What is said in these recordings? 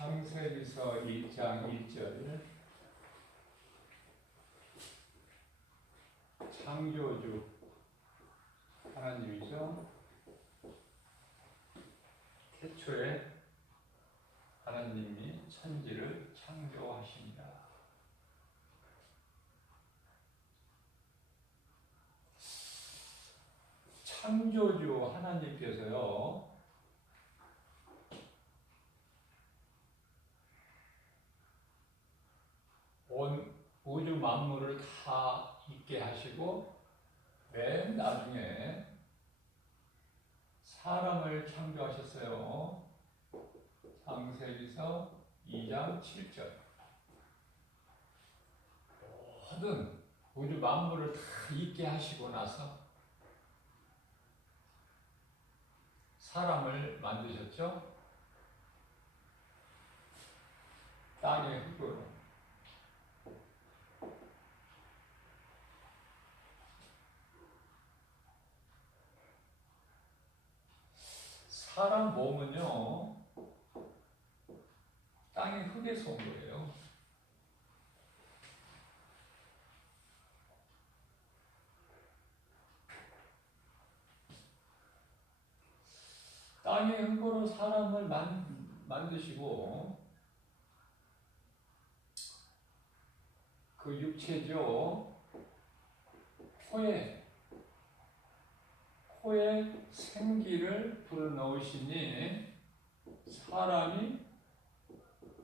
창세기서 2장 2절 창조주 하나님이죠. 태초에 하나님이 천지를 창조하십니다. 창조주 하나님께서요, 온 우주 만물을 다 있게 하시고 맨 나중에 사람을 창조하셨어요. 창세기서 2장 7절. 모든 우주 만물을 다 있게 하시고 나서 사람을 만드셨죠. 땅의 흙으로. 사람 몸은요, 땅의 흙에서 온 거예요. 땅의 흙으로 사람을 만드시고, 그 육체죠, 코에 생기를 불어넣으시니 사람이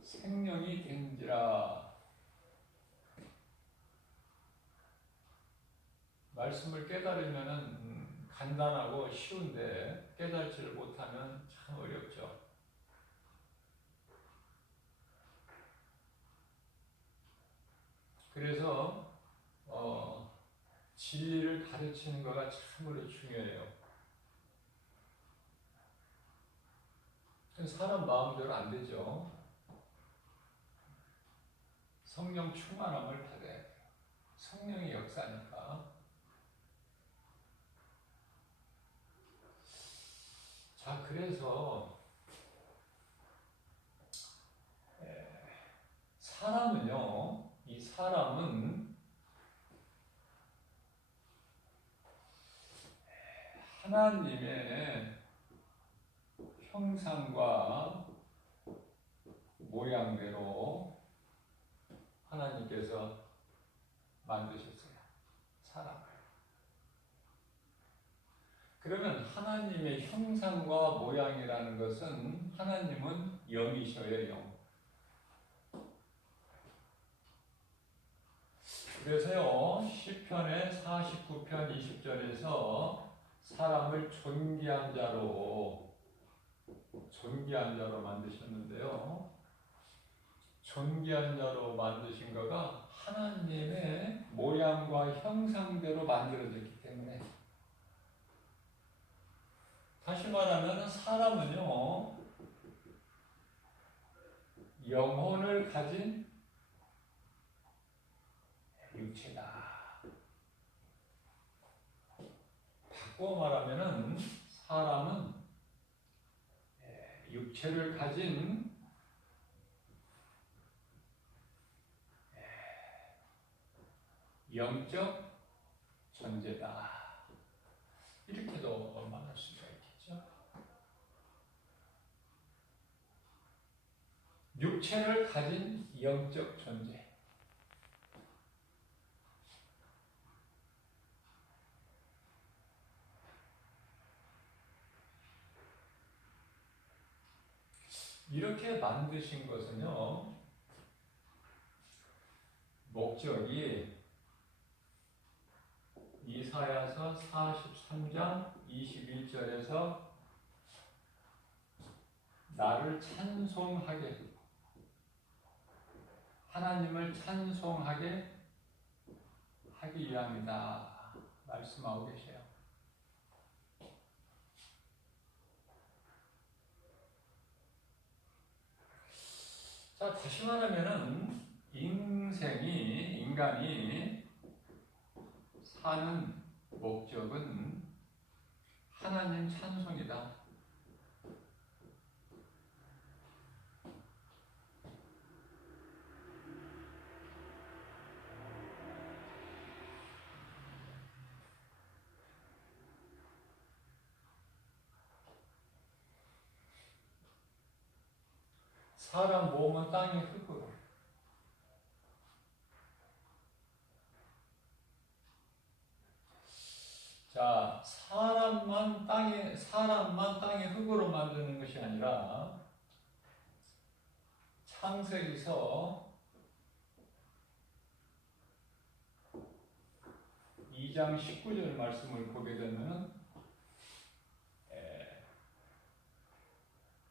생명이 된지라. 말씀을 깨달으면 간단하고 쉬운데 깨달지를 못하면 참 어렵죠. 그래서 진리를 가르치는 거가 참으로 중요해요. 사람 마음대로 안 되죠. 성령 충만함을 받아야 돼요. 성령의 역사니까. 자, 그래서 사람은요, 이 사람은 하나님의 형상과 모양대로 하나님께서 만드셨어요. 사람을. 그러면 하나님의 형상과 모양이라는 것은 하나님은 영이셔요, 영. 그래서요, 시편의 49편 20절에서 사람을 존귀한 자로 만드셨는데요. 존귀한 자로 만드신 거가 하나님의 모양과 형상대로 만들어졌기 때문에. 다시 말하면 사람은요, 영혼을 가진 육체다. 바꿔 말하면 사람은 육체를 가진 영적 존재다. 이렇게도 말할 수가 있겠죠. 육체를 가진 영적 존재. 이렇게 만드신 것은요, 목적이 이사야서 43장 21절에서 나를 찬송하게, 하나님을 찬송하게 하기 위함이다 말씀하고 계세요. 자, 다시 말하면은 인간이 사는 목적은 하나님 찬송이다. 사람 몸은 땅의 흙으로. 자, 사람만 땅의 흙으로 만드는 것이 아니라 창세기서 2장 19절 말씀을 보게 되면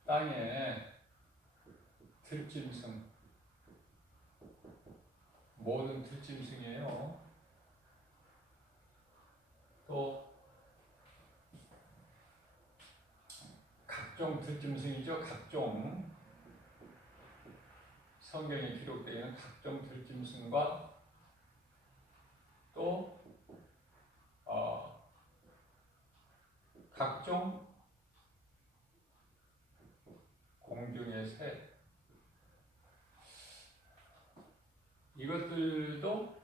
땅에 들짐승, 모든 들짐승이에요. 또 각종 들짐승이죠. 각종 성경에 기록되어 있는 각종 들짐승과 또 각종 공중의 새, 이것들도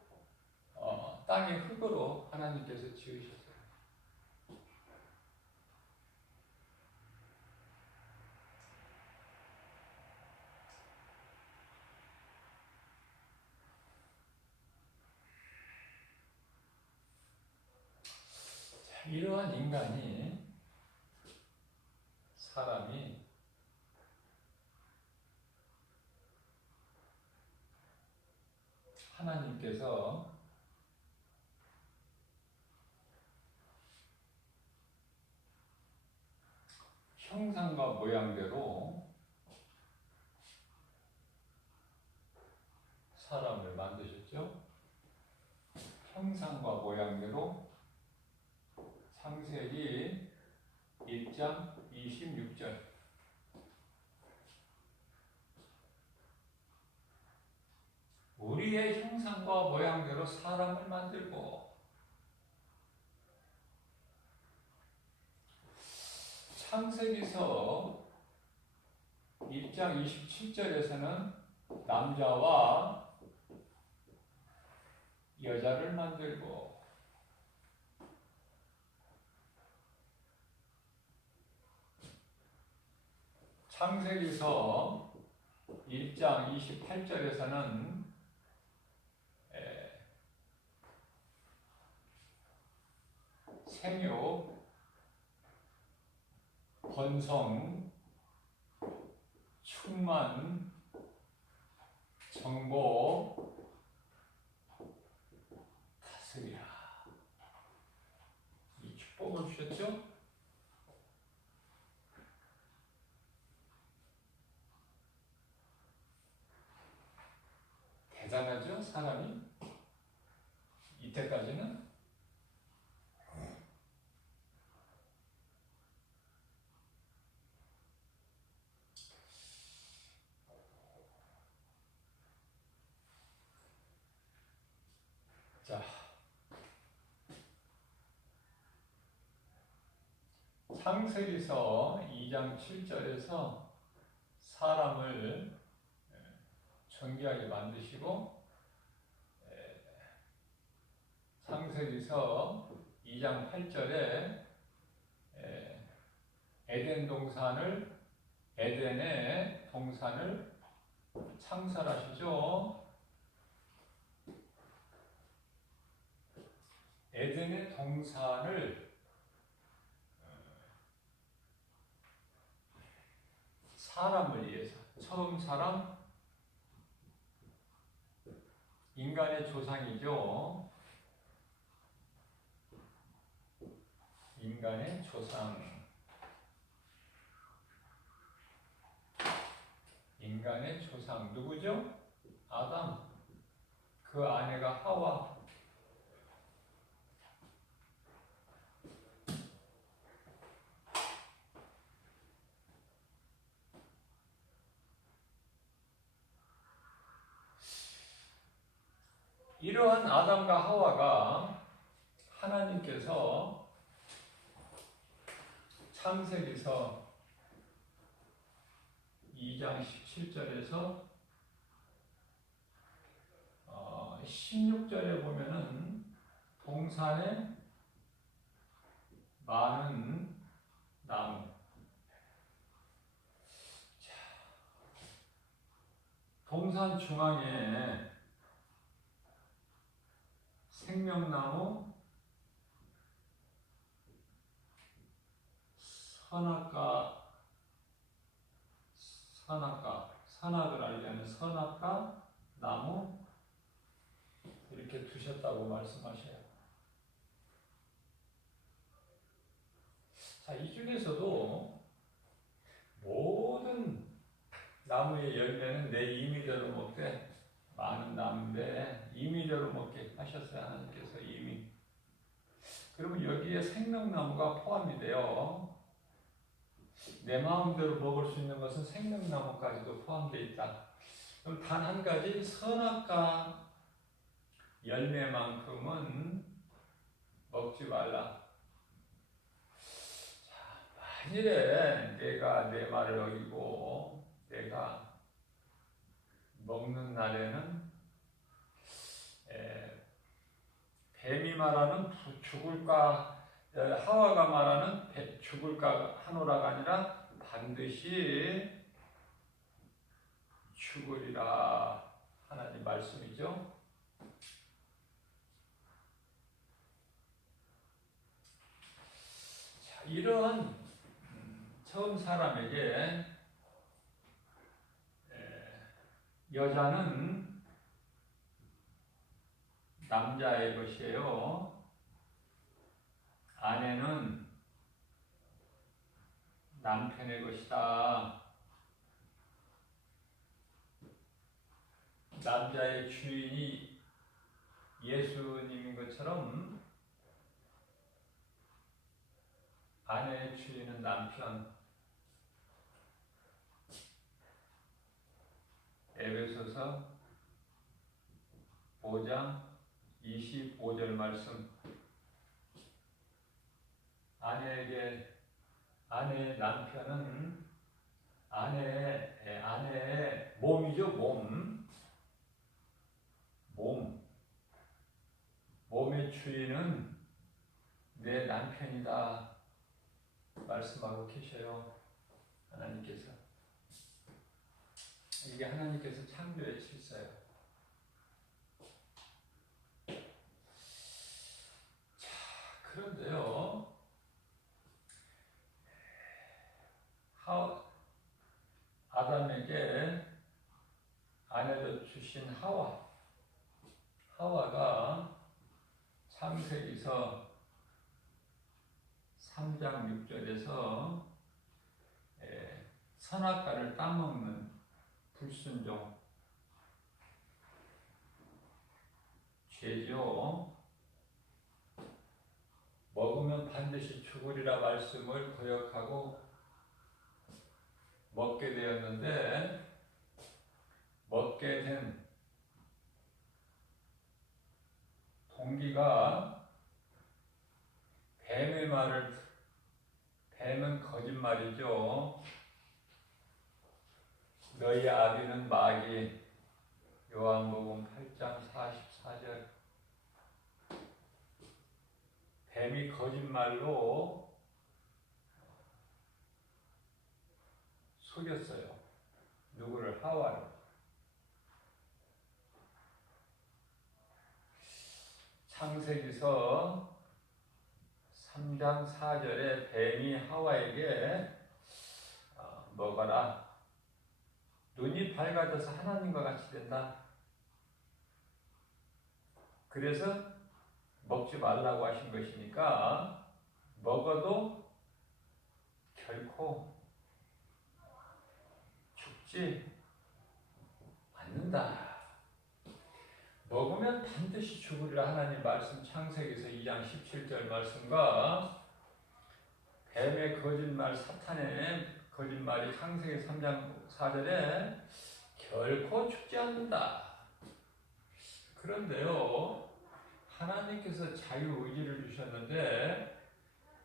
땅의 흙으로 하나님께서 지으셨어요. 자, 이러한 인간이, 사람이 하나님께서 형상과 모양대로 사람을 만드셨죠. 형상과 모양대로. 창세기 1장 26절. 우리의 형상과 모양대로 사람을 만들고. 창세기서 1장 27절에서는 남자와 여자를 만들고, 창세기서 1장 28절에서는 생육, 번성, 충만, 정복, 다스리라, 이 축복을 주셨죠. 대단하죠, 사람이 이때까지는. 자, 창세기서 2장 7절에서 사람을 존귀하게 만드시고, 창세기서 2장 8절에 에덴의 동산을 창설하시죠. 에덴의 동산을 사람을 위해서, 처음 사람, 인간의 조상이죠. 인간의 조상. 인간의 조상 누구죠? 아담. 그 아내가 하와. 이러한 아담과 하와가 하나님께서 창세기서 2장 17절에서 16절에 보면은 동산에 많은 나무. 동산 중앙에 생명나무, 선악을 알리는 선악과 나무 이렇게 두셨다고 말씀하셔요. 자, 이 중에서도 모든 나무의 열매는 내 임의대로 먹되 많은 나무인데 임의대로 먹게 하셨어요. 하나님께서 이미. 그러면 여기에 생명나무가 포함이 돼요. 내 마음대로 먹을 수 있는 것은 생명나무까지도 포함되어 있다. 그럼 단 한 가지 선악과 열매만큼은 먹지 말라. 자, 만일에 내가 내 말을 어기고 내가 먹는 날에는 뱀이 말하는 죽을까, 하와가 말하는 죽을까 하노라가 아니라 반드시 죽으리라 하나님 말씀이죠. 자, 이런 처음 사람에게 여자는 남자의 것이에요. 아내는 남편의 것이다. 남자의 주인이 예수님인 것처럼 아내의 주인은 남편. 에베소서 5장 25절 말씀. 아내의 남편은 아내의 몸이죠. 몸의 주인은 내 남편이다 말씀하고 계셔요. 하나님께서. 이게 하나님께서 창조의 질서예요. 자, 그런데요. 아담에게 아내로 주신 하와가 창세기서 3장 6절에서 선악과를 따먹는 불순종, 죄죠. 먹으면 반드시 죽으리라 말씀을 거역하고 먹게 되었는데, 먹게 된 동기가 뱀은 거짓말이죠. 너희 아비는 마귀. 요한복음 8장 44절. 뱀이 거짓말로 속였어요. 누구를? 하와를. 창세기서 3장 4절에 뱀이 하와에게 먹어라. 눈이 밝아져서 하나님과 같이 된다. 그래서 먹지 말라고 하신 것이니까 먹어도 결코 죽지 않는다. 먹으면 반드시 죽으리라 하나님 말씀 창세기서 2장 17절 말씀과 뱀의 거짓말, 사탄의 거짓말이 창세기 3장 4절에 결코 죽지 않는다. 그런데요, 하나님께서 자유의지를 주셨는데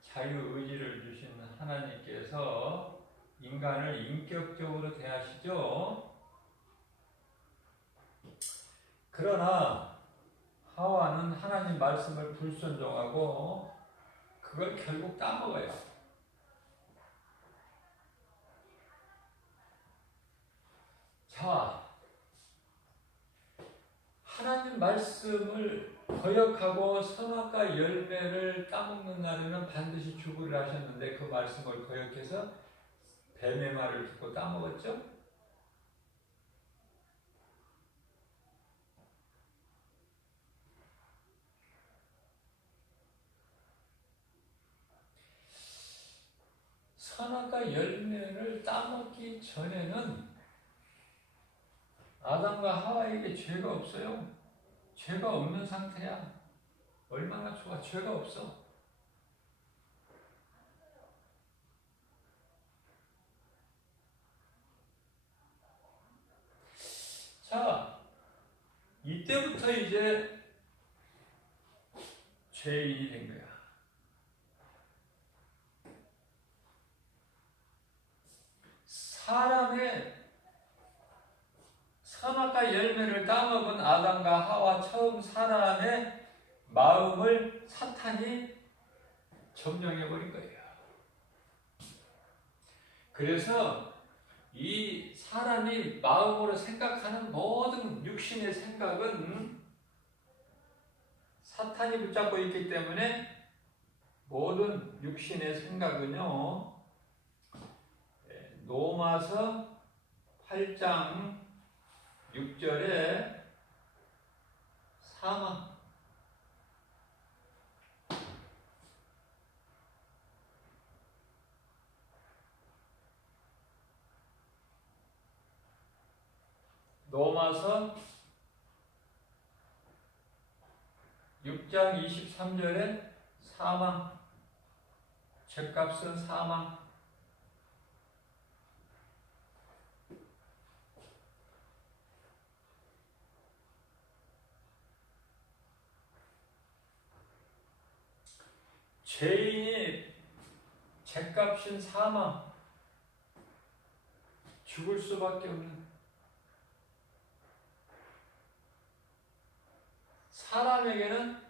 자유의지를 주신 하나님께서 인간을 인격적으로 대하시죠. 그러나 하와는 하나님 말씀을 불순종하고 그걸 결국 따먹어요. 자, 하나님 말씀을 거역하고 선악과 열매를 따먹는 날에는 반드시 죽으리라 하셨는데 그 말씀을 거역해서 뱀의 말을 듣고 따먹었죠? 선악과 열매를 따먹기 전에는 아담과 하와에게 죄가 없어요. 죄가 없는 상태야. 얼마나 좋아. 죄가 없어. 자, 이때부터 이제 죄인이 된 거야. 사람의 선악과 열매를 따먹은 아담과 하와 처음 사람의 마음을 사탄이 점령해버린 거예요. 그래서 이 사람이 마음으로 생각하는 모든 육신의 생각은 사탄이 붙잡고 있기 때문에 모든 육신의 생각은요, 로마서 8장 6절에 사망, 로마서 6장 23절에 사망, 죄값은 사망. 죄인이 죄값인 사망, 죽을 수밖에 없는, 사람에게는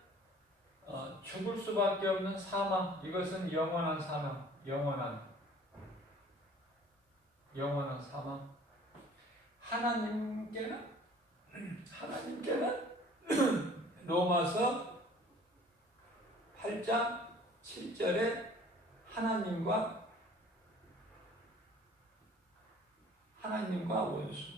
죽을 수밖에 없는 사망, 이것은 영원한 사망, 영원한 사망. 하나님께는 로마서 8장 7절에 하나님과 원수.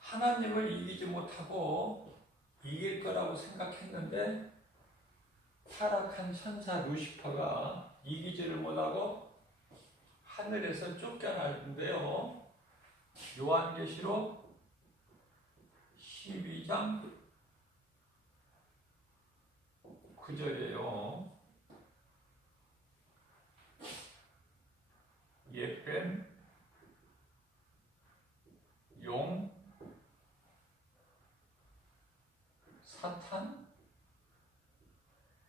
하나님을 이기지 못하고 이길 거라고 생각했는데 타락한 천사 루시퍼가 이기지를 못하고 하늘에서 쫓겨나는데요. 요한계시록 12장 9절이에요. 옛뱀, 용, 사탄,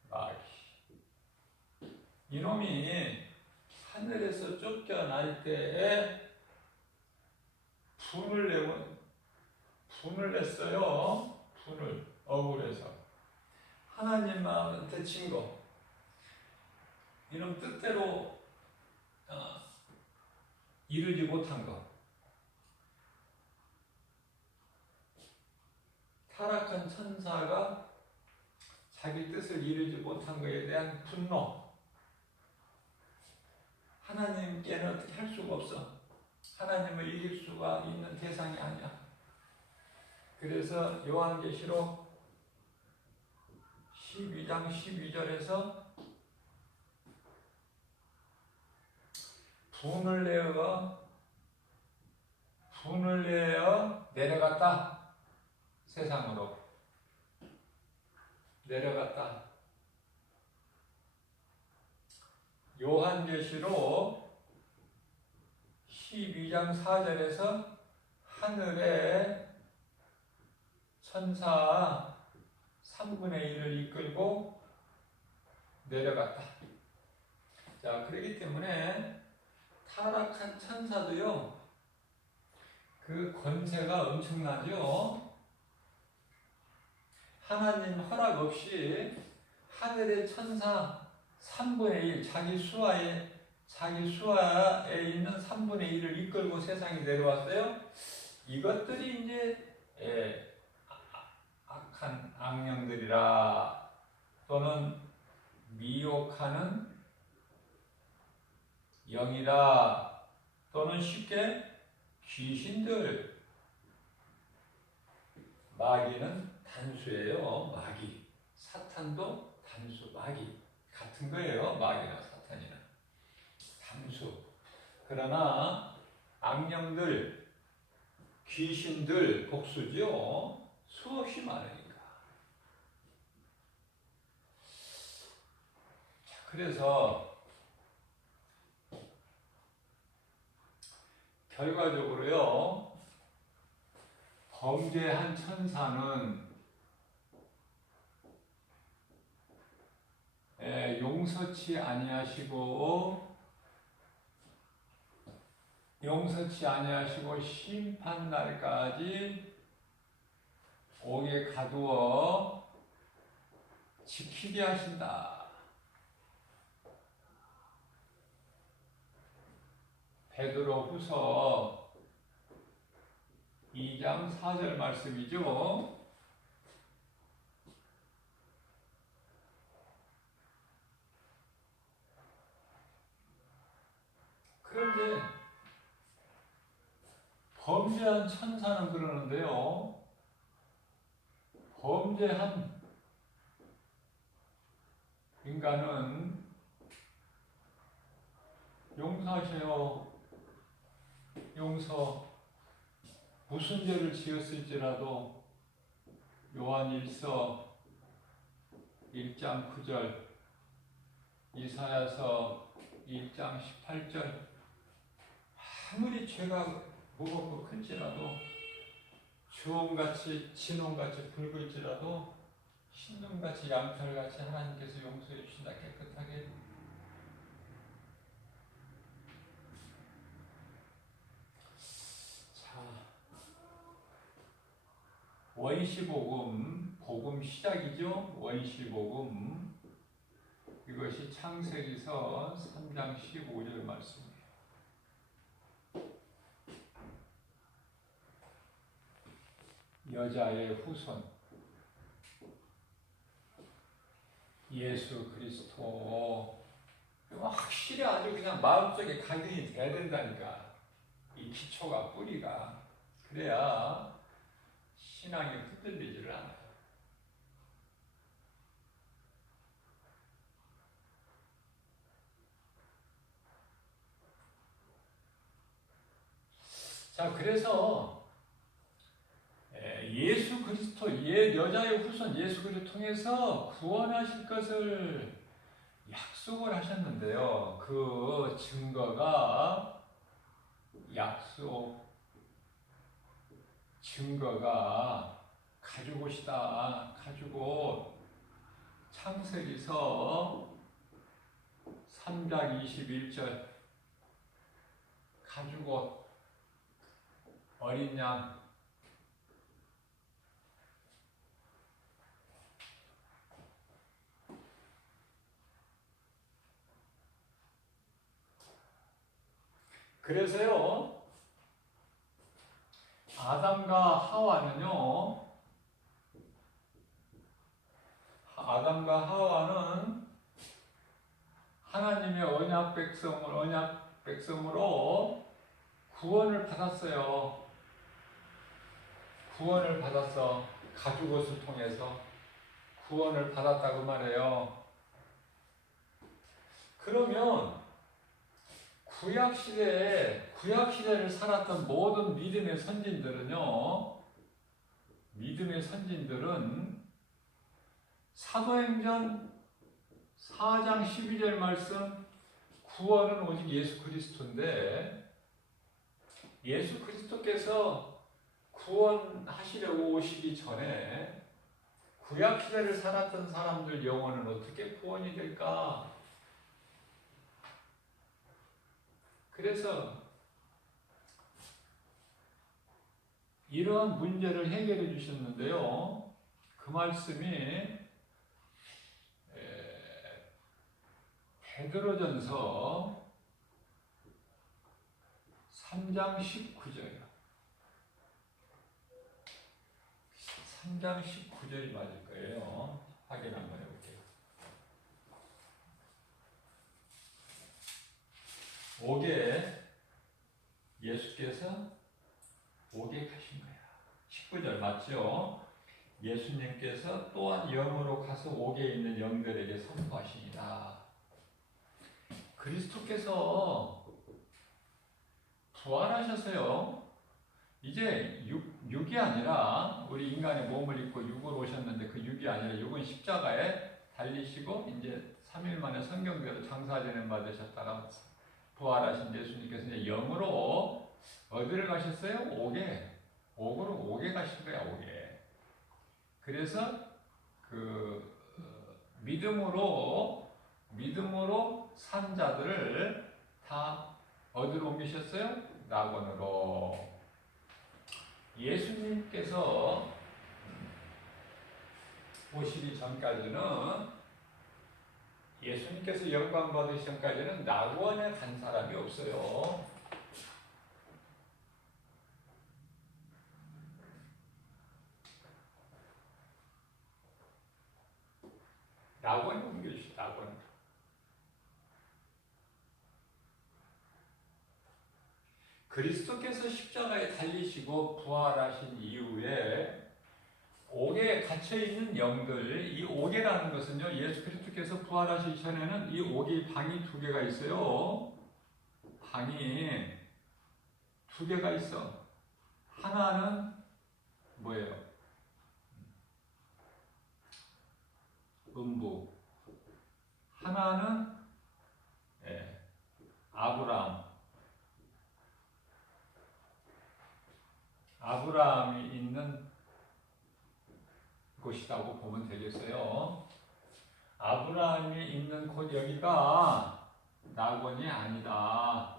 마귀. 이놈이 하늘에서 쫓겨날 때에 분을 냈어요. 분을 억울해서 하나님한테 진 거. 이놈 뜻대로 이루지 못한 거. 타락한 천사가 자기 뜻을 이루지 못한 것에 대한 분노. 하나님께는 어떻게 할 수가 없어. 하나님을 이길 수가 있는 대상이 아니야. 그래서 요한계시록 12장 12절에서 분을 내어 내려갔다. 세상으로 내려갔다. 요한계시록 12장 4절에서 하늘에 천사 3분의 1을 이끌고 내려갔다. 자, 그렇기 때문에 타락한 천사도요, 그 권세가 엄청나죠. 하나님 허락 없이 하늘의 천사 3분의 1, 자기 수하에 있는 3분의 1을 이끌고 세상에 내려왔어요. 이것들이 이제 악한 악령들이라, 또는 미혹하는 영이라, 또는 쉽게 귀신들. 마귀는 단수예요. 마귀. 사탄도 단수, 마귀. 같은 거예요. 마귀나 사탄이나. 단수. 그러나 악령들, 귀신들 복수죠. 수없이 많으니까. 자, 그래서 결과적으로요, 범죄한 천사는 용서치 아니하시고 심판 날까지 옥에 가두어 지키게 하신다. 베드로후서 2장 4절 말씀이죠. 그런데 범죄한 천사는 그러는데요, 범죄한 인간은 용서하세요. 용서. 무슨 죄를 지었을지라도 요한일서 1장 9절, 이사야서 1장 18절, 아무리 죄가 무겁고 큰지라도, 주홍같이 진홍같이 붉을지라도 흰눈같이 양털같이 하나님께서 용서해 주신다. 깨끗하게. 자, 원시복음, 복음 시작이죠. 원시복음. 이것이 창세기서 3장 15절 말씀이에요. 여자의 후손 예수 그리스도. 확실히 아주 그냥 마음속에 각인이 돼야 된다니까. 이 기초가, 뿌리가. 그래야 신앙이 흔들리지를 않아요. 자, 그래서 예수 그리스도, 여자의 후손 예수 그리스도 통해서 구원하실 것을 약속을 하셨는데요. 그 증거가, 증거가 가죽옷이다. 가죽옷. 창세기서 3장 21절. 가죽옷. 어린 양. 그래서요, 아담과 하와는 하나님의 언약 백성으로 구원을 받았어요. 구원을 받았어. 가죽옷을 통해서 구원을 받았다고 말해요. 그러면 구약시대를 살았던 모든 믿음의 선진들은 사도행전 4장 12절 말씀, 구원은 오직 예수 그리스도인데, 예수 그리스도께서 구원하시려고 오시기 전에 구약시대를 살았던 사람들 영혼은 어떻게 구원이 될까? 그래서 이러한 문제를 해결해 주셨는데요. 그 말씀이 베드로전서 3장 19절. 3장 19절이 맞을 거예요. 확인 한번 해볼게요. 옥에 예수께서 옥에 가신 거야. 19절 맞죠? 예수님께서 또한 영으로 가서 옥에 있는 영들에게 선포하시니라. 그리스도께서 부활하셨어요. 이제 육이 아니라 우리 인간의 몸을 입고 육으로 오셨는데 그 육이 아니라 육은 십자가에 달리시고 이제 3일 만에 성경대로 장사되는 받으셨다가 부활하신 예수님께서 이제 영으로 어디를 가셨어요? 옥에 가신 거야, 옥에. 그래서 그 믿음으로 산 자들을 다 어디로 옮기셨어요? 낙원으로. 예수님께서 오시기 전까지는 예수님께서 영광 받으시 전까지는 낙원에 간 사람이 없어요. 낙원에 옮겨주시, 낙원. 그리스도께서 십자가에 달리시고 부활하신 이후에 옥에 갇혀있는 영들, 이 옥에라는 것은요, 예수 그리스도께서 부활하시기 전에는 이 옥이 방이 2개가 있어요. 방이 2개가 있어. 하나는 뭐예요? 음부. 하나는 아브라함이 있는 곳이라고 보면 되겠어요. 아브라함이 있는 곳 여기가 낙원이 아니다.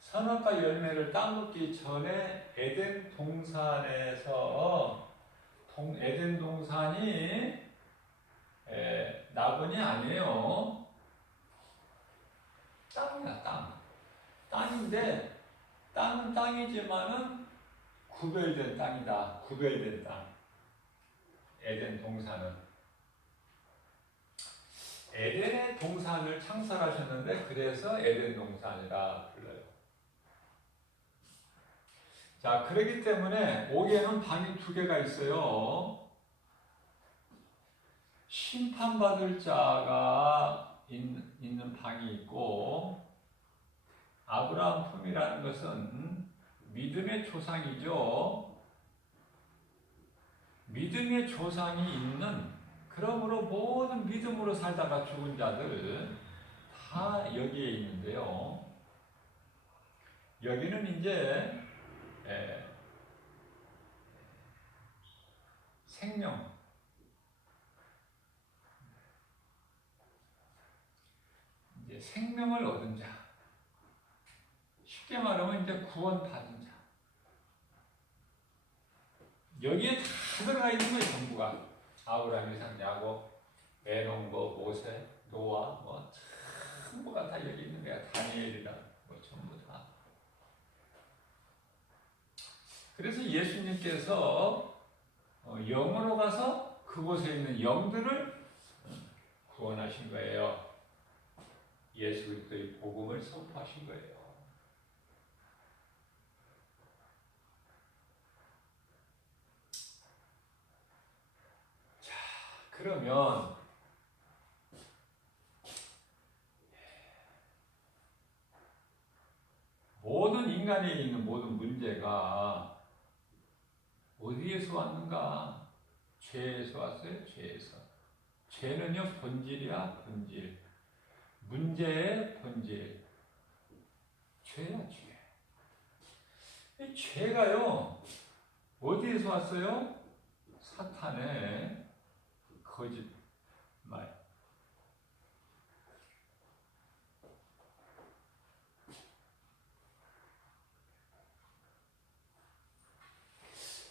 선악과 열매를 따먹기 전에 에덴 동산에서 에덴 동산이 낙원이 아니에요. 땅이야, 땅. 땅인데 땅은 땅이지만은 구별된 땅이다. 구별된 땅. 에덴 동산은. 에덴의 동산을 창설하셨는데 그래서 에덴 동산이라 불러요. 자, 그렇기 때문에 옥에는 방이 2개가 있어요. 심판받을 자가 있는 방이 있고, 아브라함 품이라는 것은 믿음의 조상이죠. 믿음의 조상이 있는, 그러므로 모든 믿음으로 살다가 죽은 자들 다 여기에 있는데요. 여기는 이제 생명, 이제 생명을 얻은 자, 쉽게 말하면 이제 구원받은 자. 여기에 다 들어가 있는 거예요, 전부가. 아브라함, 이삭, 야곱, 에녹, 모세, 노아, 전부가 다 여기 있는 거야. 다니엘이라, 전부 다. 그래서 예수님께서 영으로 가서 그곳에 있는 영들을 구원하신 거예요. 예수 그리스도의 복음을 선포하신 거예요. 자, 그러면 모든 인간에 있는 모든 문제가 어디에서 왔는가? 죄에서 왔어요. 죄에서. 죄는요, 본질이야, 본질. 문제의 본질. 죄야, 죄. 이 죄가요, 어디에서 왔어요? 사탄의 거짓말.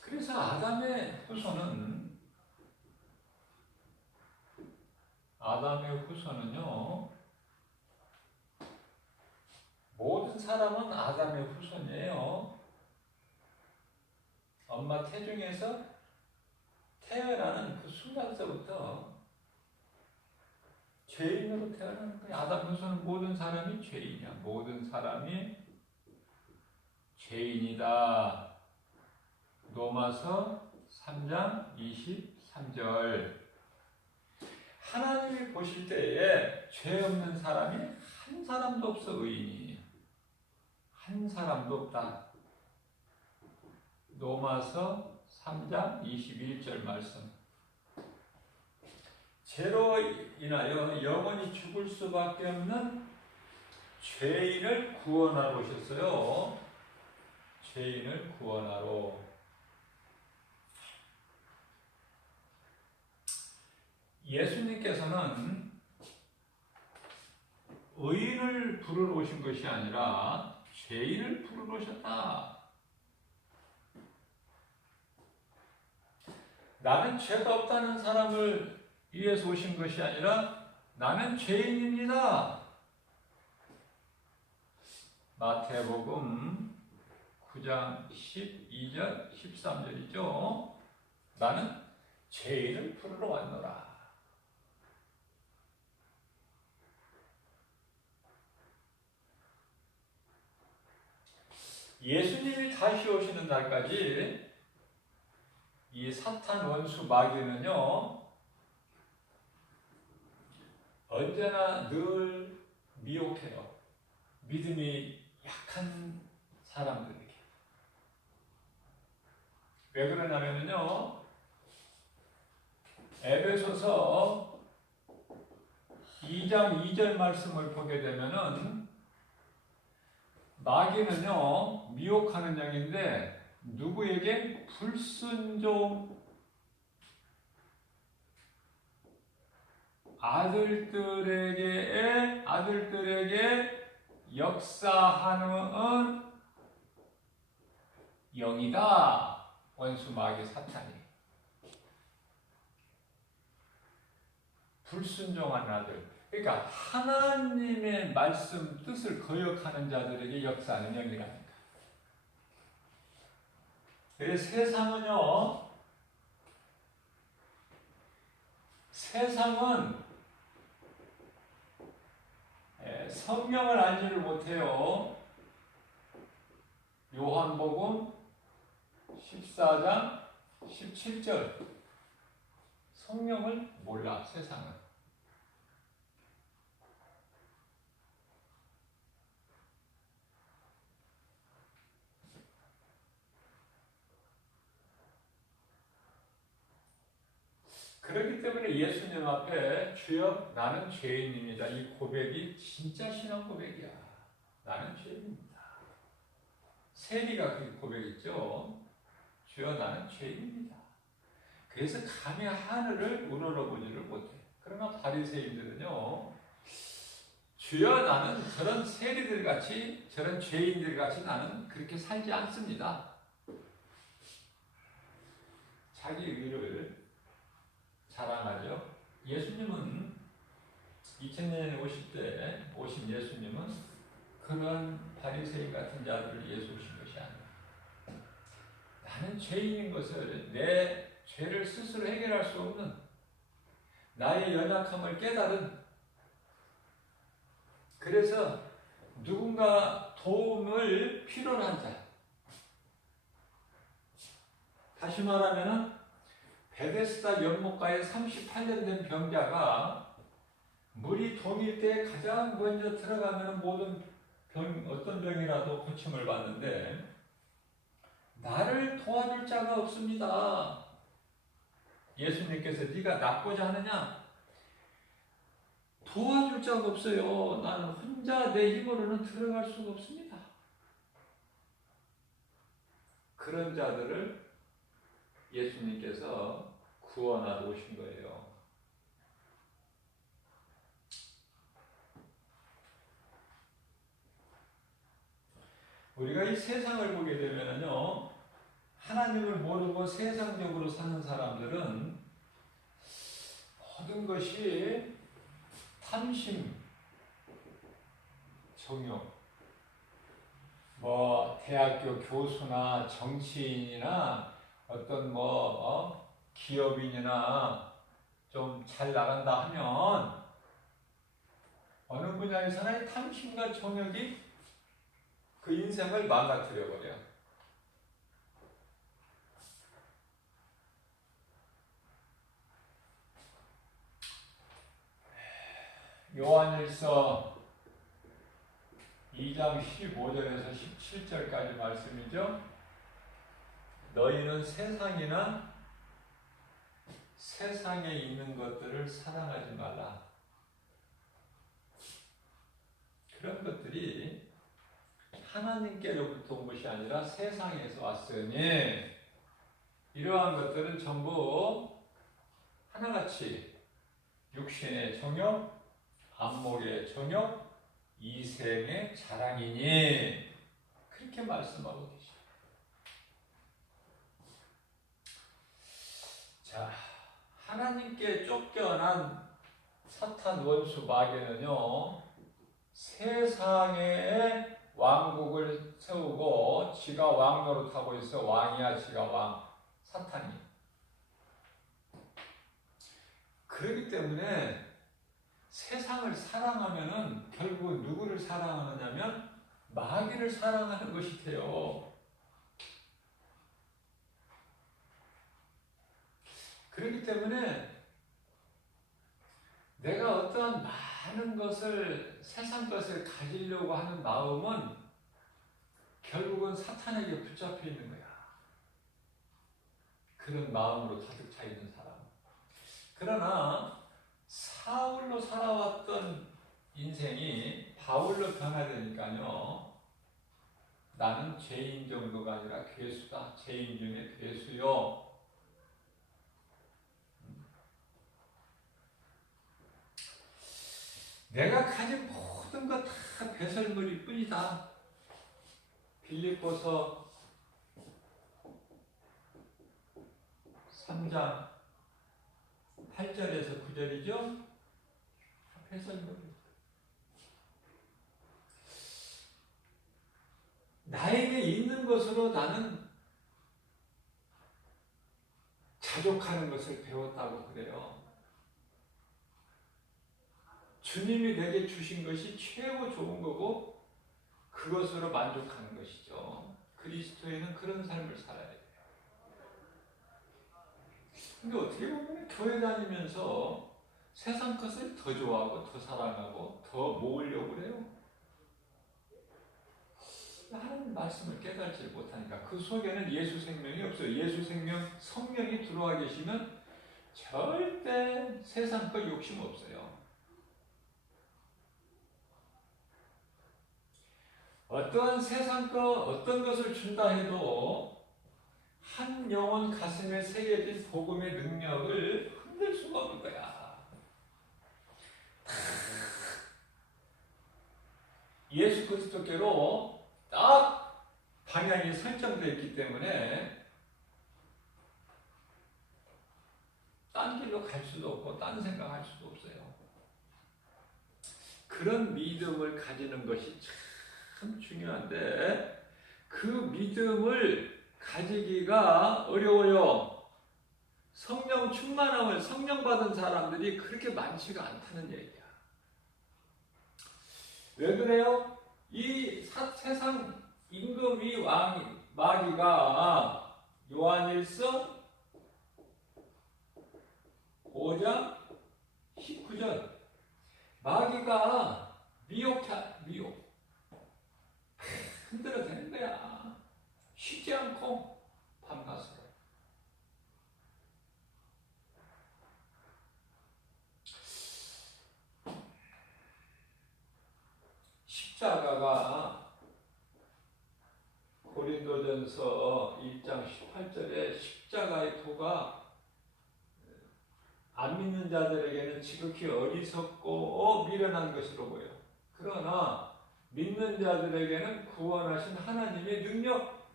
그래서 아담의 후손은 아담의 후손은요, 모든 사람은 아담의 후손이에요. 엄마 태중에서 태어나는 그 순간서부터 죄인으로 태어나는 거예요. 아담 후손은 모든 사람이 죄인이야. 모든 사람이 죄인이다. 로마서 3장 23절. 하나님이 보실 때에 죄 없는 사람이 한 사람도 없어. 의인이 한 사람도 없다. 로마서 3장 21절 말씀. 죄로 인하여 영원히 죽을 수밖에 없는 죄인을 구원하러 오셨어요. 죄인을 구원하러. 예수님께서는 의인을 부르러 오신 것이 아니라 죄인을 부르러 오셨다. 나는 죄가 없다는 사람을 위해서 오신 것이 아니라 나는 죄인입니다. 마태복음 9장 12절 13절이죠. 나는 죄인을 부르러 왔노라. 예수님이 다시 오시는 날까지 이 사탄 원수 마귀는요, 언제나 늘 미혹해요. 믿음이 약한 사람들에게. 왜 그러냐면요, 에베소서 2장 2절 말씀을 보게 되면은 마귀는요, 미혹하는 영인데 누구에게? 불순종 아들들에게 역사하는 영이다. 원수 마귀 사탄이. 불순종한 아들. 그러니까 하나님의 말씀 뜻을 거역하는 자들에게 역사하는 영이라니까. 그래서 세상은 성령을 알지를 못해요. 요한복음 14장 17절. 성령을 몰라, 세상은. 그렇기 때문에 예수님 앞에 주여 나는 죄인입니다. 이 고백이 진짜 신앙 고백이야. 나는 죄인입니다. 세리가 그 고백했죠. 주여 나는 죄인입니다. 그래서 감히 하늘을 우러러보지를 못해. 그러나 바리새인들은요, 주여 나는 저런 세리들 같이, 저런 죄인들 같이 나는 그렇게 살지 않습니다. 자기 의를 자랑하죠. 예수님은 2000년에 오신 예수님은 그런 바리새인 같은 자들을 위해서 오신 것이 아니에요. 나는 죄인인 것을, 내 죄를 스스로 해결할 수 없는 나의 연약함을 깨달은, 그래서 누군가 도움을 필요로 한 자. 다시 말하면 베데스다 연못가에 38년 된 병자가 물이 동일 때 가장 먼저 들어가면 모든 어떤 병이라도 고침을 받는데 나를 도와줄 자가 없습니다. 예수님께서 네가 낫고자 하느냐? 도와줄 자가 없어요. 나는 혼자 내 힘으로는 들어갈 수가 없습니다. 그런 자들을 예수님께서 구원하러 오신 거예요. 우리가 이 세상을 보게 되면요, 하나님을 모르고 세상적으로 사는 사람들은 모든 것이 탐심, 정욕. 뭐 대학교 교수나 정치인이나 어떤 기업인이나 좀 잘 나간다 하면 어느 분야에서는 탐심과 정욕이 그 인생을 망가뜨려 버려. 요한일서 2장 15절에서 17절까지 말씀이죠. 너희는 세상이나 세상에 있는 것들을 사랑하지 말라. 그런 것들이 하나님께로부터 온 것이 아니라 세상에서 왔으니 이러한 것들은 전부 하나같이 육신의 정욕, 안목의 정욕, 이생의 자랑이니 그렇게 말씀하고 계십니다. 자, 하나님께 쫓겨난 사탄 원수 마귀는요, 세상에 왕국을 세우고 지가 왕 노릇하고 있어. 왕이야, 지가 왕. 사탄이. 그렇기 때문에 세상을 사랑하면은 결국 누구를 사랑하느냐면 마귀를 사랑하는 것이 돼요. 그렇기 때문에 내가 어떠한 많은 것을, 세상 것을 가지려고 하는 마음은 결국은 사탄에게 붙잡혀 있는 거야. 그런 마음으로 가득 차 있는 사람. 그러나 사울로 살아왔던 인생이 바울로 변화되니까요. 나는 죄인 정도가 아니라 괴수다. 죄인 중에 괴수요. 내가 가진 모든 것 다 배설물일 뿐이다. 빌립보서 3장 8절에서 9절이죠. 배설물. 나에게 있는 것으로 나는 자족하는 것을 배웠다고 그래요. 주님이 내게 주신 것이 최고 좋은 거고 그것으로 만족하는 것이죠. 그리스도인은 그런 삶을 살아야 돼요. 근데 어떻게 보면 교회 다니면서 세상 것을 더 좋아하고 더 사랑하고 더 모으려고 그래요. 하나님 말씀을 깨달지 못하니까 그 속에는 예수 생명이 없어요. 예수 생명, 성령이 들어와 계시면 절대 세상 것 욕심 없어요. 어떠한 세상 것, 어떤 것을 준다 해도 한 영혼 가슴에 새겨진 복음의 능력을 흔들 수가 없는 거야. 예수 그리스도께로 딱 방향이 설정되어 있기 때문에 딴 길로 갈 수도 없고 딴 생각할 수도 없어요. 그런 믿음을 가지는 것이 참 중요한데 그 믿음을 가지기가 어려워요. 성령 충만함을 성령 받은 사람들이 그렇게 많지가 않다는 얘기야. 왜 그래요? 이 세상 임금이 마귀가 요한일서 5장 19절 마귀가 미혹 흔들어대는 거야. 쉬지 않고 밤낮으로. 십자가가 고린도전서 1장 18절에 십자가의 도가 안 믿는 자들에게는 지극히 어리석고 미련한 것으로 보여. 그러나 믿는 자들에게는 구원하신 하나님의 능력,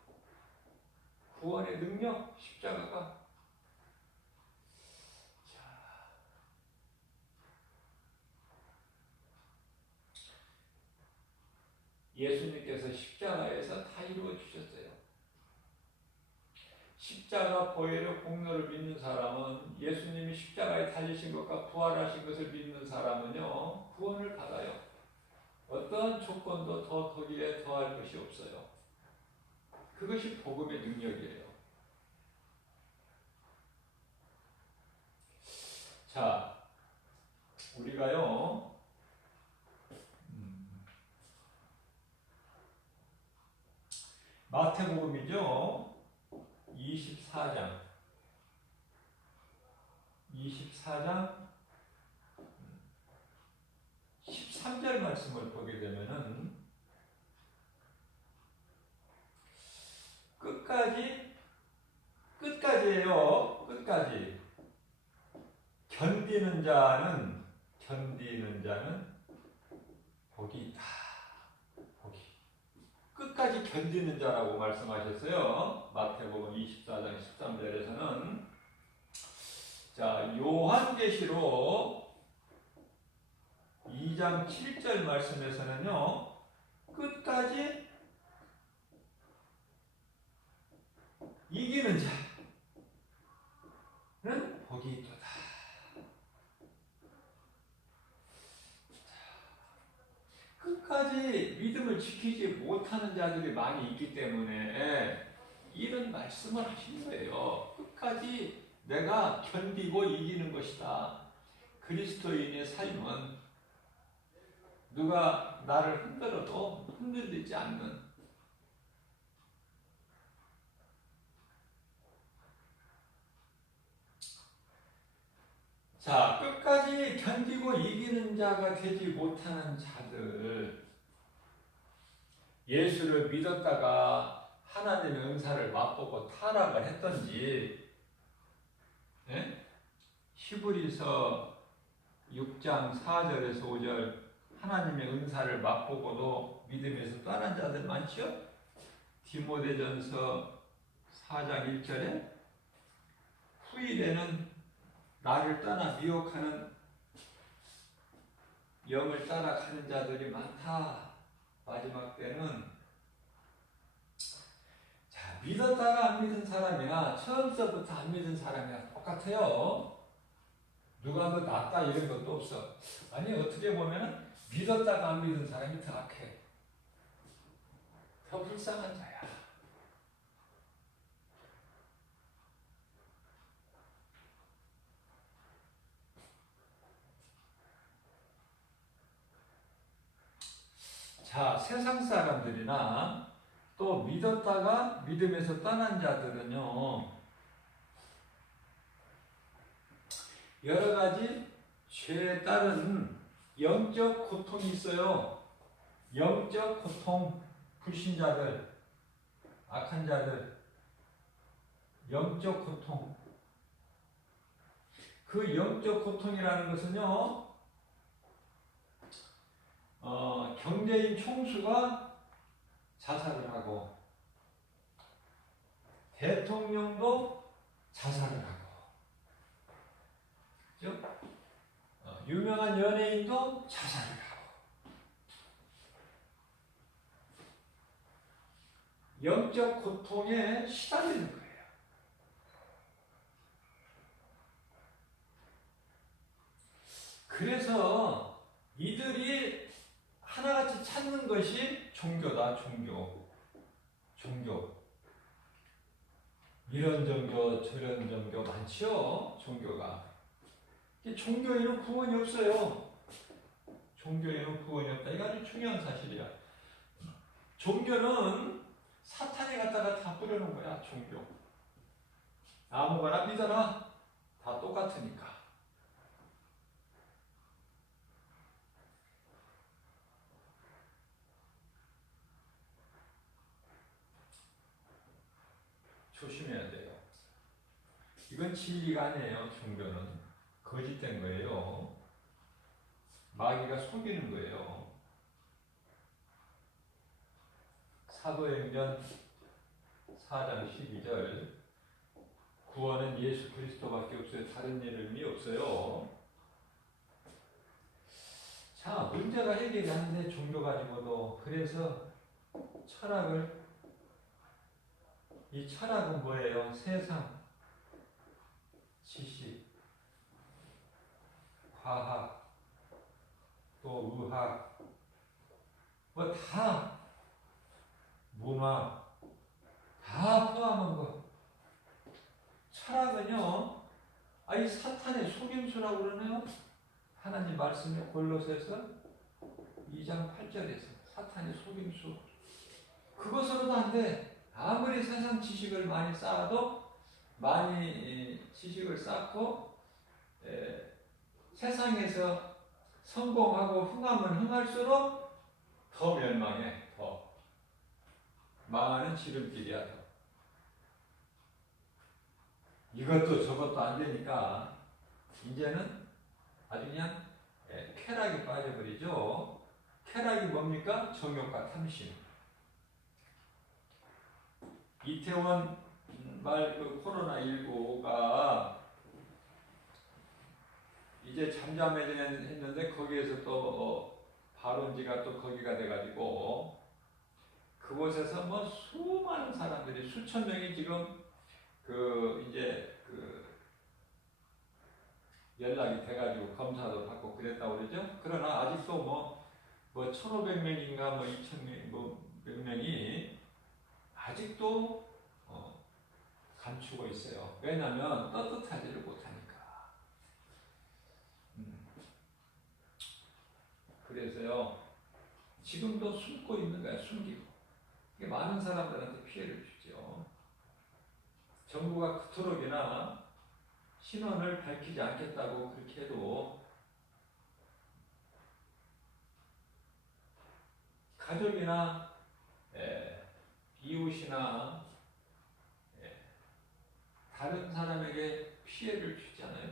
구원의 능력, 십자가가. 자, 예수님께서 십자가에서 다 이루어 주셨어요. 십자가 보혈의 공로를 믿는 사람은, 예수님이 십자가에 달리신 것과 부활하신 것을 믿는 사람은요, 구원을 받아요. 어떤 조건도 더 거기에 더할 것이 없어요. 그것이 복음의 능력이에요. 자, 우리가요, 마태복음이죠. 24장 13절 말씀을 보게 되면은 끝까지예요. 끝까지. 견디는 자는 복이 있다. 복이. 끝까지 견디는 자라고 말씀하셨어요. 마태복음 24장 13절에서는. 자, 요한계시록 2장 7절 말씀에서는요, 끝까지 이기는 자는 복이 있도다. 끝까지 믿음을 지키지 못하는 자들이 많이 있기 때문에 이런 말씀을 하신 거예요. 끝까지 내가 견디고 이기는 것이다. 그리스도인의 삶은 누가 나를 흔들어도 흔들리지 않는, 자, 끝까지 견디고 이기는 자가 되지 못하는 자들, 예수를 믿었다가 하나님의 은사를 맛보고 타락을 했던지, 예? 히브리서 6장 4절에서 5절, 하나님의 은사를 맛보고도 믿음에서 떠난 자들 많죠? 디모데전서 4장 1절에 후일에는 나를 떠나 미혹하는 영을 따라가는 자들이 많다. 마지막 때는, 자, 믿었다가 안 믿은 사람이나 처음서부터 안 믿은 사람이나 똑같아요. 누가 더 낫다 이런 것도 없어. 아니, 어떻게 보면 믿었다가 안 믿은 사람이 더 악해. 더 불쌍한 자야. 자, 세상 사람들이나 또 믿었다가 믿음에서 떠난 자들은요, 여러 가지 죄에 따른 영적 고통이 있어요. 영적 고통, 불신자들, 악한 자들, 영적 고통. 그 영적 고통이라는 것은요, 경제인 총수가 자살을 하고, 대통령도 자살을 하고, 그죠? 유명한 연예인도 자살을 하고, 영적 고통에 시달리는 거예요. 그래서 이들이 하나같이 찾는 것이 종교다. 종교. 이런 종교 저런 종교 많죠. 종교가. 종교에는 구원이 없어요. 종교에는 구원이 없다. 이거 아주 중요한 사실이야. 종교는 사탄이 갖다가 다 뿌려놓은 거야. 종교. 아무거나 믿어라. 다 똑같으니까. 조심해야 돼요. 이건 진리가 아니에요. 종교는 거짓된 거예요. 마귀가 속이는 거예요. 사도행전 4장 12절, 구원은 예수 그리스도밖에 없어요. 다른 이름이 없어요. 자, 문제가 해결이 안 돼. 종교 가지고도. 그래서 이 철학은 뭐예요? 세상, 지식, 과학, 또 의학, 뭐 다 문화 다 포함한 거. 철학은요, 이 사탄의 속임수라고 그러네요. 하나님 말씀이 골로새서 2장 8절에서 사탄의 속임수. 그것으로도 안 돼. 아무리 세상 지식을 많이 쌓아도 많이 지식을 쌓고 세상에서 성공하고 흥하면 흥할수록 더 멸망해. 더 망하는 지름길이야. 더. 이것도 저것도 안 되니까 이제는 아주 그냥 쾌락에 빠져버리죠. 쾌락이 뭡니까? 정욕과 탐심. 이태원 말 그 코로나19가 이제 잠잠해졌는데 거기에서 또 발원지가 또 거기가 돼가지고 그곳에서 뭐 수많은 사람들이 수천 명이 지금 이제 연락이 돼가지고 검사도 받고 그랬다고 그러죠. 그러나 아직도 뭐 1,500명인가 뭐 2,000명 몇 명이 아직도 감추고 있어요. 왜냐하면 떳떳하지를 못하니까. 그래서요 지금도 숨고 있는 거야. 숨기고. 이게 많은 사람들한테 피해를 주죠. 정부가 그토록이나 신원을 밝히지 않겠다고 그렇게 해도 가족이나 이웃이나 다른 사람에게 피해를 주잖아요.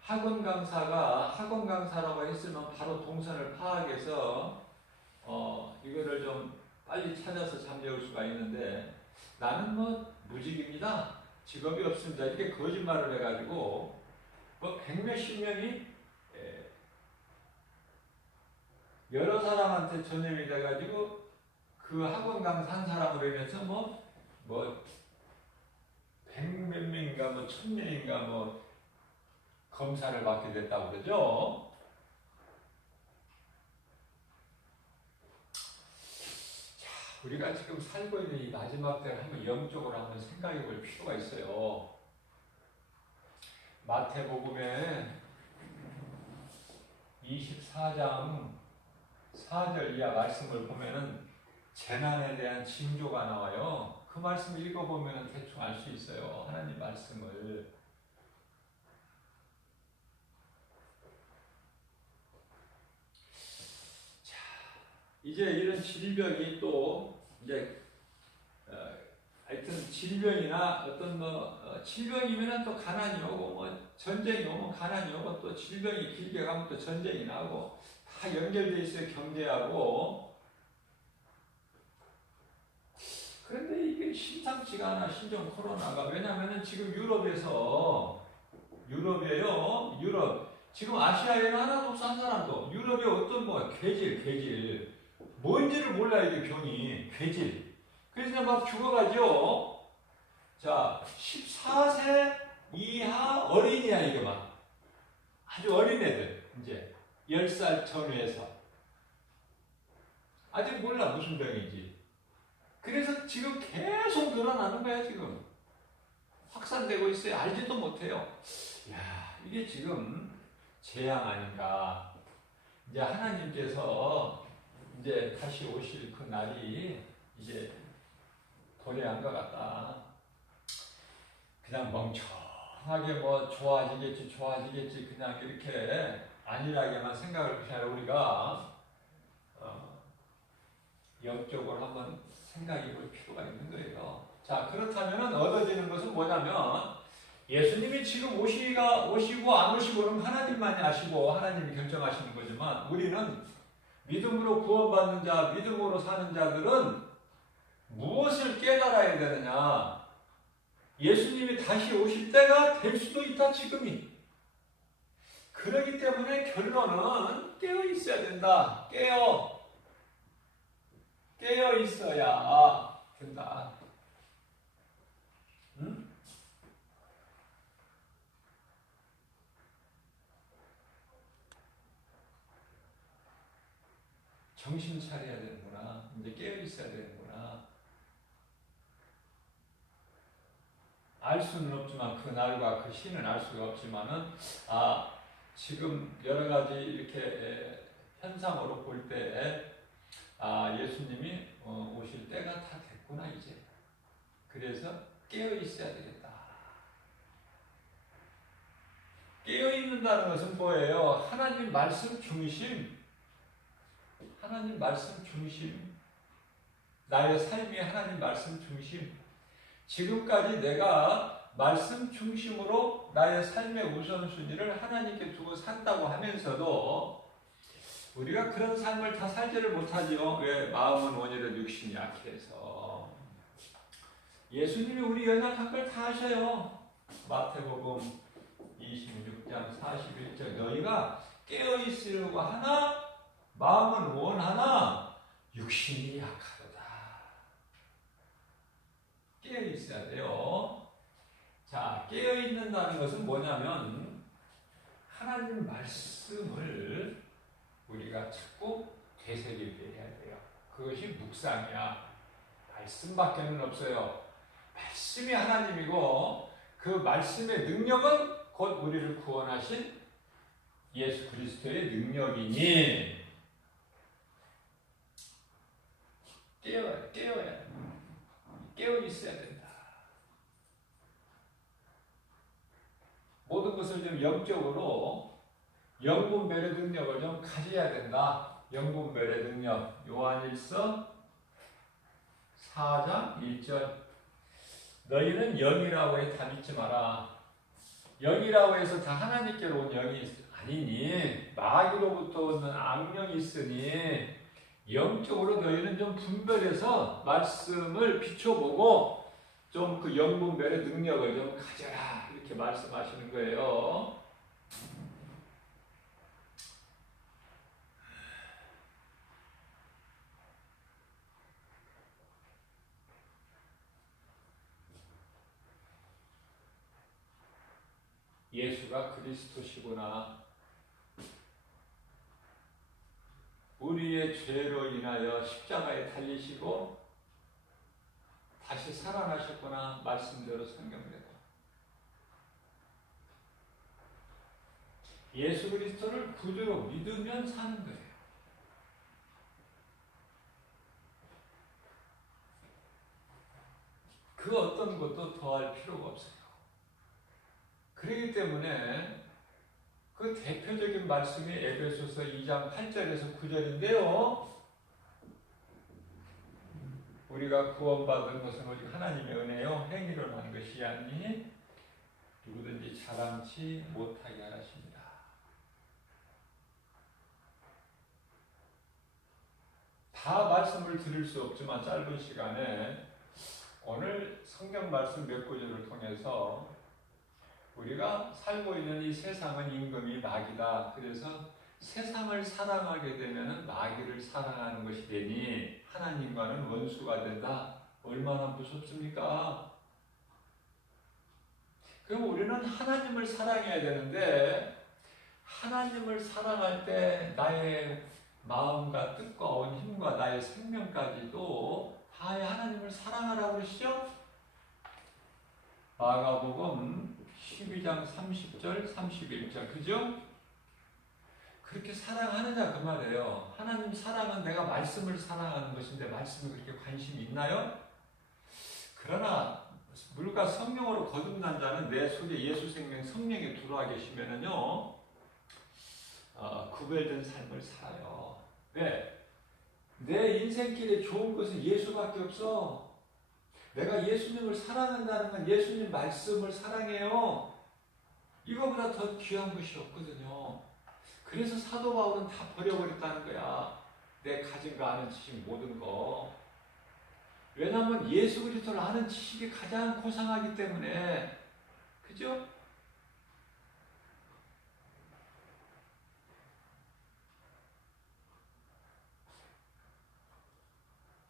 학원 강사라고 했으면 바로 동선을 파악해서 이거를 좀 빨리 찾아서 잠재울 수가 있는데 나는 뭐 무직입니다. 직업이 없습니다. 이렇게 거짓말을 해가지고 뭐 100몇십 명이 여러 사람한테 전염이 돼가지고 그 학원 강사 한 사람으로 인해서 뭐 100몇 명인가 뭐 1000명인가 뭐 검사를 받게 됐다고 그러죠. 우리가 지금 살고 있는 이 마지막 때를 한번 영적으로 한번 생각해 볼 필요가 있어요. 마태복음에 24장 4절 이하 말씀을 보면은 재난에 대한 징조가 나와요. 그 말씀 읽어보면 대충 알 수 있어요. 하나님 말씀을. 자, 이제 이런 질병이 또 이제 하여튼 질병이나 어떤 질병이면 또 가난이 오고 뭐 전쟁이 오면 가난이 오고 또 질병이 길게 가면 또 전쟁이 나고 다 연결되어 있어요. 경제하고. 그런데 이게 심상치가 않아. 신종 코로나가. 왜냐하면 지금 유럽이에요. 유럽. 지금 아시아에는 하나도 없어. 한 사람도. 유럽에 어떤 괴질. 뭔지를 몰라. 이게 병이. 괴질. 그래서 막 죽어가죠. 자, 14세 이하 어린이야, 이게 막. 아주 어린 애들. 이제 10살 전후에서. 아직 몰라. 무슨 병인지. 그래서 지금 계속 늘어나는 거야, 지금. 확산되고 있어요. 알지도 못해요. 야, 이게 지금 재앙 아닌가. 이제 하나님께서 이제 다시 오실 그 날이 이제 도래한 것 같다. 그냥 멍청하게 좋아지겠지. 그냥 이렇게 안일하게만 생각을 해야 우리가 영적으로 한번 생각해 볼 필요가 있는 거예요. 자, 그렇다면 얻어지는 것은 뭐냐면 예수님이 지금 오시고 안 오시고는 하나님만이 아시고 하나님이 결정하시는 거지만 우리는 믿음으로 구원받는 자, 믿음으로 사는 자들은 무엇을 깨달아야 되느냐? 예수님이 다시 오실 때가 될 수도 있다, 지금이. 그렇기 때문에 결론은 깨어 있어야 된다. 깨어. 깨어 있어야 된다. 응? 정신 차려야 되는구나. 이제 깨어 있어야 되는구나. 알 수는 없지만 그 날과 그 시는 알 수가 없지만은 지금 여러 가지 이렇게 현상으로 볼 때 예수님이 오실 때가 다 됐구나 이제. 그래서 깨어 있어야 되겠다. 깨어 있는다는 것은 뭐예요? 하나님 말씀 중심. 하나님 말씀 중심. 나의 삶이 하나님 말씀 중심. 지금까지 내가 말씀 중심으로 나의 삶의 우선순위를 하나님께 두고 산다고 하면서도 우리가 그런 삶을 다 살지를 못하지요. 왜? 마음은 원이라 육신이 약해서. 예수님이 우리 연약한 걸 다 아셔요. 마태복음 26장 41절 너희가 깨어있으려고 하나 마음은 원하나 육신이 약하도다. 깨어있어야 돼요. 자, 깨어있는다는 것은 뭐냐면 하나님 말씀을 우리가 자꾸 되새기게 해야 돼요. 그것이 묵상이야. 말씀밖에는 없어요. 말씀이 하나님이고 그 말씀의 능력은 곧 우리를 구원하신 예수 그리스도의 능력이니 깨어 있어야 된다. 모든 것을 좀 영적으로 영분별의 능력을 좀 가져야 된다. 영분별의 능력. 요한일서 4장 1절 너희는 영이라고 해 다 믿지 마라. 영이라고 해서 다 하나님께로 온 영이 아니니 마귀로부터 오는 악령이 있으니 영적으로 너희는 좀 분별해서 말씀을 비춰보고 좀 그 영분별의 능력을 좀 가져라. 이렇게 말씀하시는 거예요. 예수가 그리스도시구나. 우리의 죄로 인하여 십자가에 달리시고 다시 살아나셨구나. 말씀대로 성경대로. 예수 그리스도를 구주로 믿으면 사는 거예요. 그 어떤 것도 더할 필요가 없어요. 그렇기 때문에 그 대표적인 말씀이 에베소서 2장 8절에서 9절인데요. 우리가 구원받은 것은 오직 하나님의 은혜요 행위로 난 것이 아니니 누구든지 자랑치 못하게 하십니다. 다 말씀을 드릴 수 없지만 짧은 시간에 오늘 성경 말씀 몇 구절을 통해서 우리가 살고 있는 이 세상은 임금이 마귀다. 그래서 세상을 사랑하게 되면 마귀를 사랑하는 것이 되니 하나님과는 원수가 된다. 얼마나 무섭습니까? 그럼 우리는 하나님을 사랑해야 되는데 하나님을 사랑할 때 나의 마음과 뜻과 온 힘과 나의 생명까지도 다 하나님을 사랑하라고 그러시죠? 마가복음 12장 30절 31절 그죠? 그렇게 사랑하느냐 그 말이에요. 하나님 사랑은 내가 말씀을 사랑하는 것인데 말씀에 그렇게 관심이 있나요? 그러나 물과 성령으로 거듭난 자는 내 속에 예수 생명 성령이 들어와 계시면은요 구별된 삶을 살아요. 왜? 내 인생길에 좋은 것은 예수밖에 없어. 내가 예수님을 사랑한다는 건 예수님 말씀을 사랑해요. 이거보다 더 귀한 것이 없거든요. 그래서 사도 바울은 다 버려버렸다는 거야. 내 가진 거 아는 지식 모든 거. 왜냐하면 예수 그리스도를 아는 지식이 가장 고상하기 때문에. 그죠?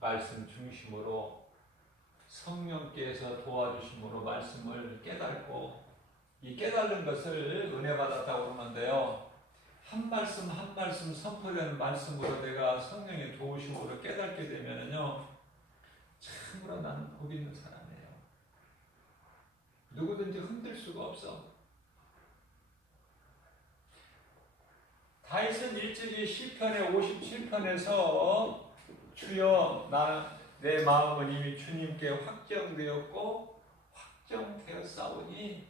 말씀 중심으로 성령께서 도와주심으로 말씀을 깨닫고 이 깨달은 것을 은혜 받았다고 그러는데요. 한 말씀 한 말씀 선포되는 말씀으로 내가 성령의 도우심으로 깨닫게 되면은요, 참으로 나는 복 있는 사람이에요. 누구든지 흔들 수가 없어. 다윗은 일찍이 시편의 57편에서 주여 내 마음은 이미 주님께 확정되었고 확정되었사오니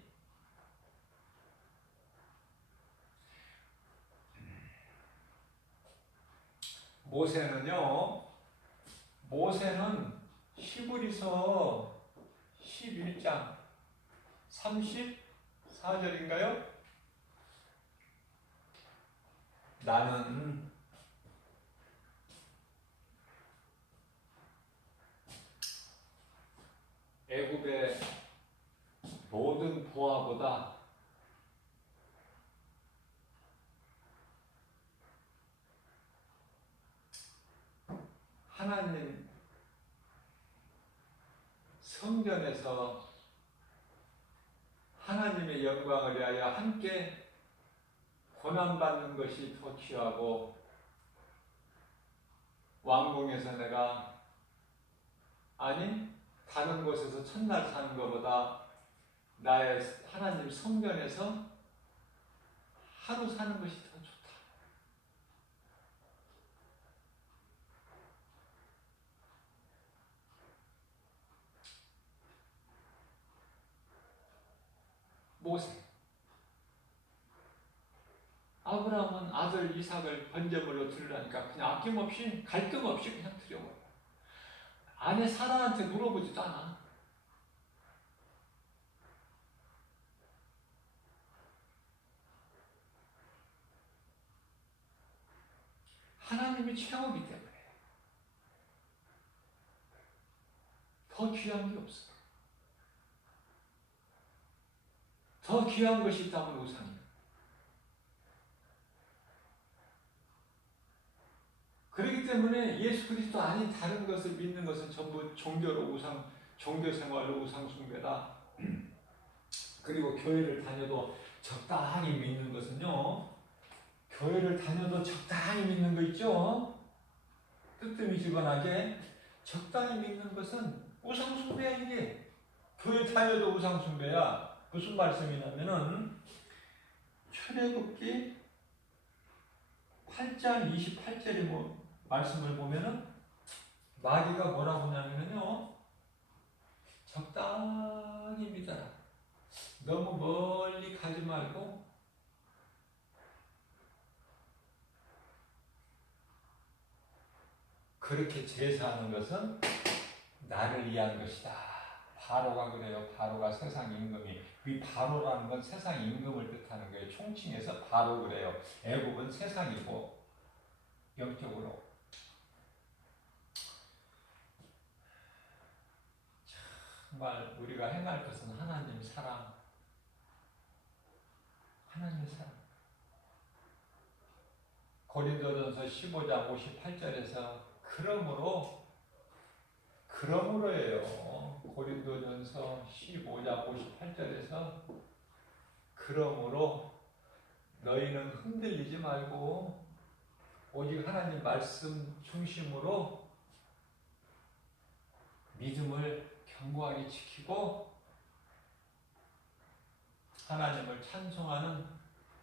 모세는 히브리서 11장 34절인가요? 나는 애굽의 모든 보화보다 하나님 성전에서 하나님의 영광을 위하여 함께 고난받는 것이 더 귀하고 왕궁에서 내가 다른 곳에서 첫날 사는 것보다 나의 하나님 성전에서 하루 사는 것이 더 좋다. 모세 아브라함은 아들 이삭을 번제물로 드리려니까 그냥 아낌없이 갈등 없이 그냥 드려버려. 아내 사라한테 물어보지도 않아. 하나님이 최고이기 때문에 더 귀한 게 없어. 더 귀한 것이 있다면 우상이야. 그렇기 때문에 예수 그리스도 아닌 다른 것을 믿는 것은 전부 종교 생활로 우상 숭배다. 그리고 교회를 다녀도 적당히 믿는 것은요, 교회를 다녀도 적당히 믿는 거 있죠? 뜨뜻미지근하게 적당히 믿는 것은 우상 숭배야. 이게 교회 다녀도 우상 숭배야. 무슨 말씀이냐면은 출애굽기 8장 28절의 말씀을 보면은 마귀가 뭐라고 하냐면요, 적당히 믿어라. 너무 멀리 가지 말고 그렇게 제사하는 것은 나를 위한 것이다. 바로가 그래요. 바로가 세상 임금이. 이 바로라는 건 세상 임금을 뜻하는 거예요. 총칭해서 바로 그래요. 애굽은 세상이고 영적으로. 정말 우리가 행할 것은 하나님 사랑. 하나님 사랑. 고린도전서 15장 58절에서 그러므로예요. 고린도전서 15장 58절에서 그러므로 너희는 흔들리지 말고 오직 하나님 말씀 중심으로 믿음을 견고하게 지키고 하나님을 찬송하는,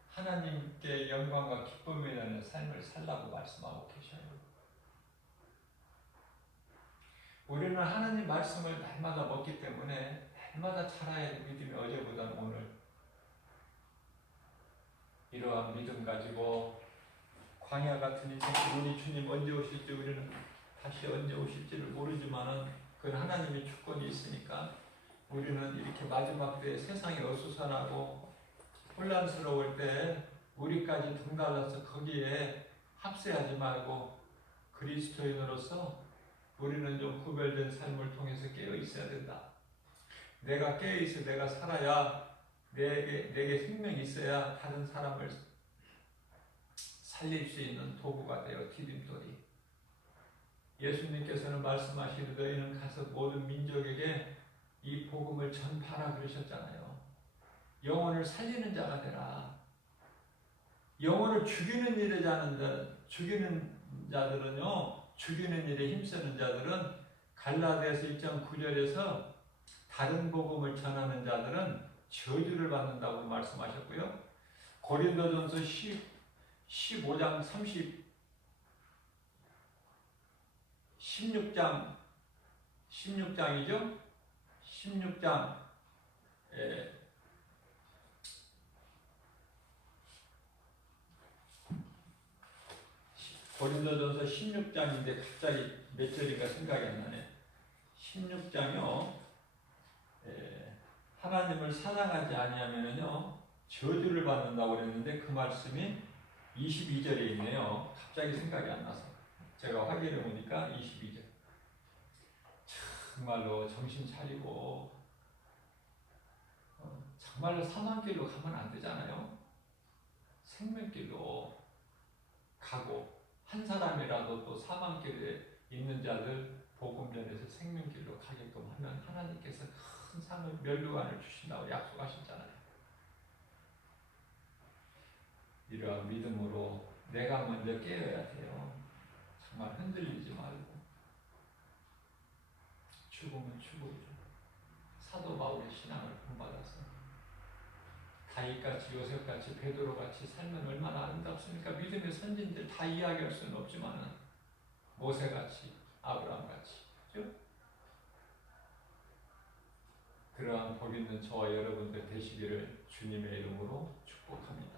하나님께 영광과 기쁨이 되는 삶을 살라고 말씀하고 계셔요. 우리는 하나님 말씀을 날마다 먹기 때문에 날마다 자라야 믿음이 어제보다는 오늘 이러한 믿음 가지고 광야 같은 인생, 우리 주님 언제 오실지, 우리는 다시 언제 오실지를 모르지만은 그건 하나님의 주권이 있으니까 우리는 이렇게 마지막 때 세상이 어수선하고 혼란스러울 때 우리까지 등달라서 거기에 합세하지 말고 그리스도인으로서 우리는 좀 구별된 삶을 통해서 깨어 있어야 된다. 내가 깨어 있어 내가 살아야 내게 생명이 있어야 다른 사람을 살릴 수 있는 도구가 되어 디딤돌이. 예수님께서는 말씀하시되 너희는 가서 모든 민족에게 이 복음을 전파하라 그러셨잖아요. 영혼을 살리는 자가 되라. 영혼을 죽이는 일에 죽이는 자들은요, 죽이는 일에 힘쓰는 자들은 갈라디아서 1장 9절에서 다른 복음을 전하는 자들은 저주를 받는다고 말씀하셨고요. 고린도전서 15장 16장이죠. 16장 고린도전서 16장인데 갑자기 몇 절인가 생각이 안 나네. 16장이요. 하나님을 사랑하지 아니하면은요 저주를 받는다고 그랬는데 그 말씀이 22절에 있네요. 갑자기 생각이 안 나서 제가 확인해 보니까 22절. 정말로 정신 차리고 정말로 사망길로 가면 안 되잖아요. 생명길로 가고 한 사람이라도 또 사망길에 있는 자들 복음 전해서 생명길로 가게끔 하면 하나님께서 큰 상을 면류관을 주신다고 약속하셨잖아요. 이러한 믿음으로 내가 먼저 깨어야 돼요. 정말 흔들리지 말고. 죽음은 죽음이죠. 사도 바울의 신앙을 본받아서 다윗같이 요셉같이 베드로같이 살면 얼마나 아름답습니까? 믿음의 선진들 다 이야기할 수는 없지만 모세같이 아브라함같이 그렇죠? 그러한 복 있는 저와 여러분들 되시기를 주님의 이름으로 축복합니다.